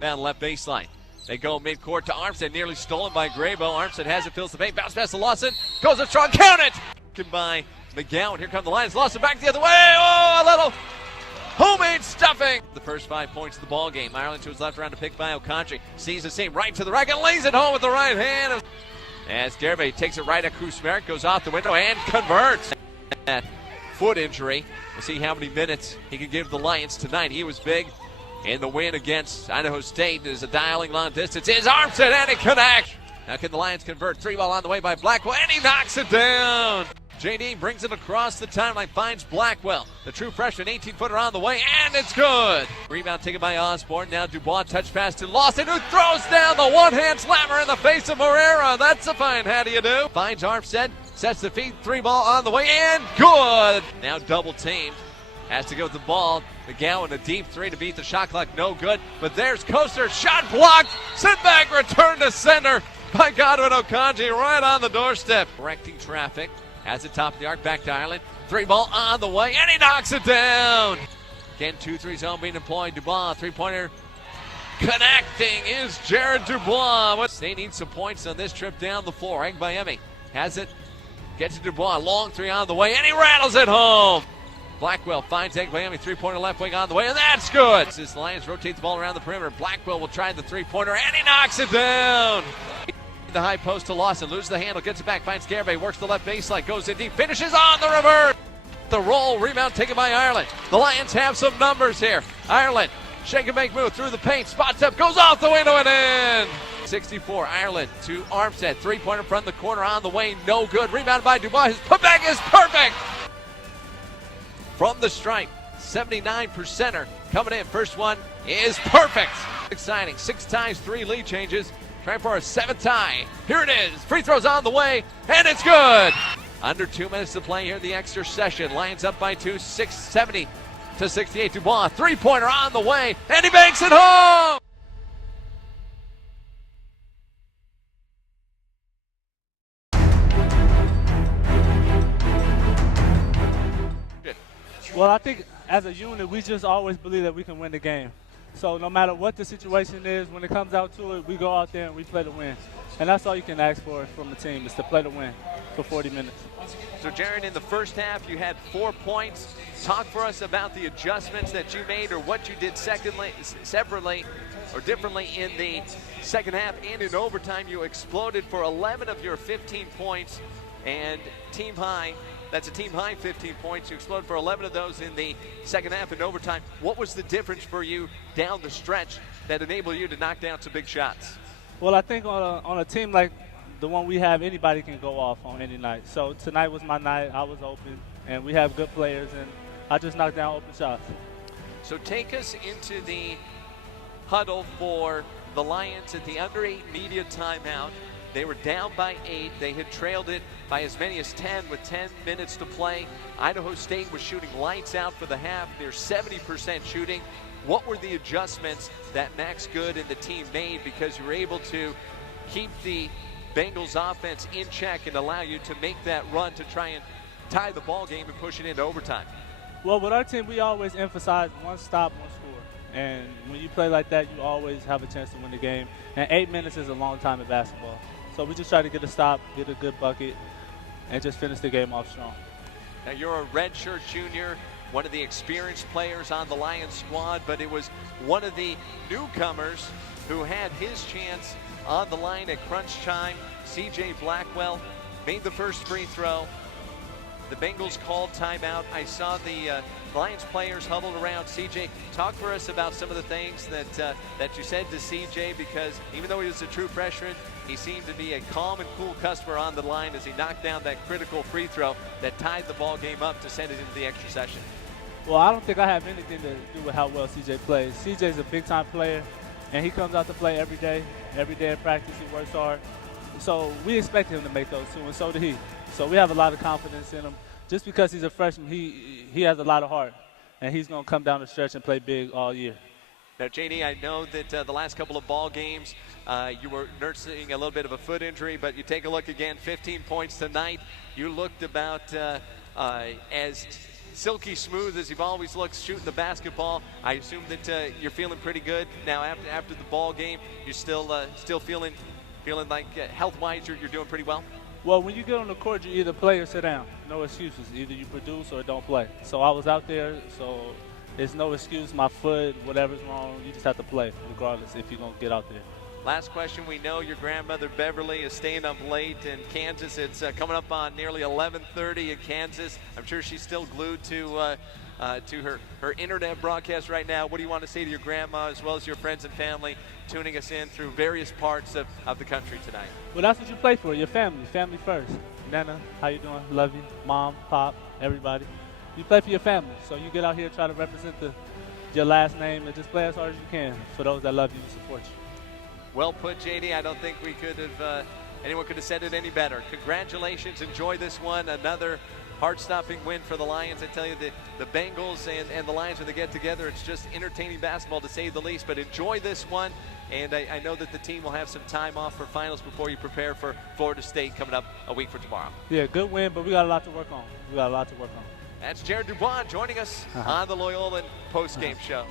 Down left baseline. They go midcourt to Armstead, nearly stolen by Graybo. Armstead has it, fills the paint, bounce pass to Lawson, goes up strong, count it! By McGowan, here come the Lions, Lawson back the other way, oh, a little homemade stuffing! The first 5 points of the ball game. Ireland to his left around to pick by O'Country, sees the seam, right to the rack and lays it home with the right hand. As Derby takes it right at Krusmerk, goes off the window and converts. That foot injury, we'll see how many minutes he can give the Lions tonight. He was big in the win against Idaho State. There's a dialing long distance. His Armstead and it connects. Now can the Lions convert? 3-ball on the way by Blackwell and he knocks it down. JD brings it across the timeline, finds Blackwell. The true freshman, 18-footer on the way, and it's good. Rebound taken by Osborne. Now Dubois, touch pass to Lawson, who throws down the one-hand slammer in the face of Morera. That's a fine how do you do. Finds Armstead, sets the feet, 3-ball on the way, and good. Now double teamed. Has to go with the ball. McGowan, a deep three to beat the shot clock, no good. But there's Coaster, shot blocked. Sit back, return to center by Godwin Okanji right on the doorstep. Correcting traffic. Has it top of the arc, back to Ireland. 3-ball on the way, and he knocks it down. Again, 2-3 zone being employed. Dubois, three-pointer. Connecting is Jared Dubois. They need some points on this trip down the floor. Agbayemi has it, gets to Dubois. Long three on the way, and he rattles it home. Blackwell finds Agbayemi, three-pointer left wing on the way, and that's good. As the Lions rotate the ball around the perimeter, Blackwell will try the three-pointer, and he knocks it down. The high post to Lawson, loses the handle, gets it back, finds Garibay, works the left baseline, goes in deep, finishes on the reverse. The roll, rebound taken by Ireland. The Lions have some numbers here. Ireland, shake and make move through the paint, spots up, goes off the window and in. 64, Ireland to Armstead, three-pointer from the corner on the way, no good. Rebound by Dubois, his putback is perfect. From the stripe, 79%er coming in. First one is perfect. Exciting, 6 times 3 lead changes. Trying for a 7th tie. Here it is. Free throws on the way, and it's good. Under 2 minutes to play here in the extra session. Lions up by 2, 70 to 68. Dubois, three-pointer on the way, and he banks it home. Well, I think as a unit, we just always believe that we can win the game. So no matter what the situation is, when it comes out to it, we go out there and we play to win. And that's all you can ask for from a team, is to play to win for 40 minutes. So, Jared, in the first half, you had 4 points. Talk for us about the adjustments that you made or what you did separately or differently in the second half. And in overtime, you exploded for 11 of your 15 points and team high. That's a team high 15 points. You exploded for 11 of those in the second half in overtime. What was the difference for you down the stretch that enabled you to knock down some big shots? Well, I think on a team like the one we have, anybody can go off on any night. So tonight was my night. I was open, and we have good players, and I just knocked down open shots. So take us into the huddle for the Lions at the under 8 media timeout. They were down by 8. They had trailed it by as many as 10 with 10 minutes to play. Idaho State was shooting lights out for the half. They're 70% shooting. What were the adjustments that Max Good and the team made because you were able to keep the Bengals offense in check and allow you to make that run to try and tie the ball game and push it into overtime? Well, with our team, we always emphasize one stop, one score. And when you play like that, you always have a chance to win the game. And 8 minutes is a long time in basketball. So we just try to get a stop, get a good bucket, and just finish the game off strong. Now you're a redshirt junior, one of the experienced players on the Lions squad, but it was one of the newcomers who had his chance on the line at crunch time. CJ Blackwell made the first free throw. The Bengals called timeout. I saw the Lions players huddled around CJ. Talk for us about some of the things that you said to CJ, because even though he was a true freshman, he seemed to be a calm and cool customer on the line as he knocked down that critical free throw that tied the ball game up to send it into the extra session. Well, I don't think I have anything to do with how well CJ plays. CJ's a big-time player, and he comes out to play every day in practice. He works hard. So we expect him to make those too, and so did he. So we have a lot of confidence in him. Just because he's a freshman, he has a lot of heart, and he's going to come down the stretch and play big all year. Now, JD, I know that the last couple of ball games, you were nursing a little bit of a foot injury, but you take a look again, 15 points tonight. You looked about as silky smooth as you've always looked shooting the basketball. I assume that you're feeling pretty good now after the ball game. You're still feeling like health-wise you're doing pretty well? Well, when you get on the court, you either play or sit down. No excuses. Either you produce or don't play. So I was out there, so there's no excuse. My foot, whatever's wrong, you just have to play regardless if you're going to get out there. Last question. We know your grandmother Beverly is staying up late in Kansas. It's coming up on nearly 11:30 in Kansas. I'm sure she's still glued to her internet broadcast right now. What do you want to say to your grandma as well as your friends and family tuning us in through various parts of the country tonight? Well, that's what you play for, your family. Family first. Nana, how you doing? Love you. Mom, Pop, everybody. You play for your family. So you get out here, try to represent your last name, and just play as hard as you can for those that love you and support you. Well put, JD. I don't think anyone could have said it any better. Congratulations. Enjoy this one. Another heart-stopping win for the Lions. I tell you, the Bengals and the Lions, when they get together, it's just entertaining basketball to say the least. But enjoy this one. And I know that the team will have some time off for finals before you prepare for Florida State coming up a week from tomorrow. Yeah, good win, but we got a lot to work on. That's Jared Dubois joining us on the Loyola post-game show.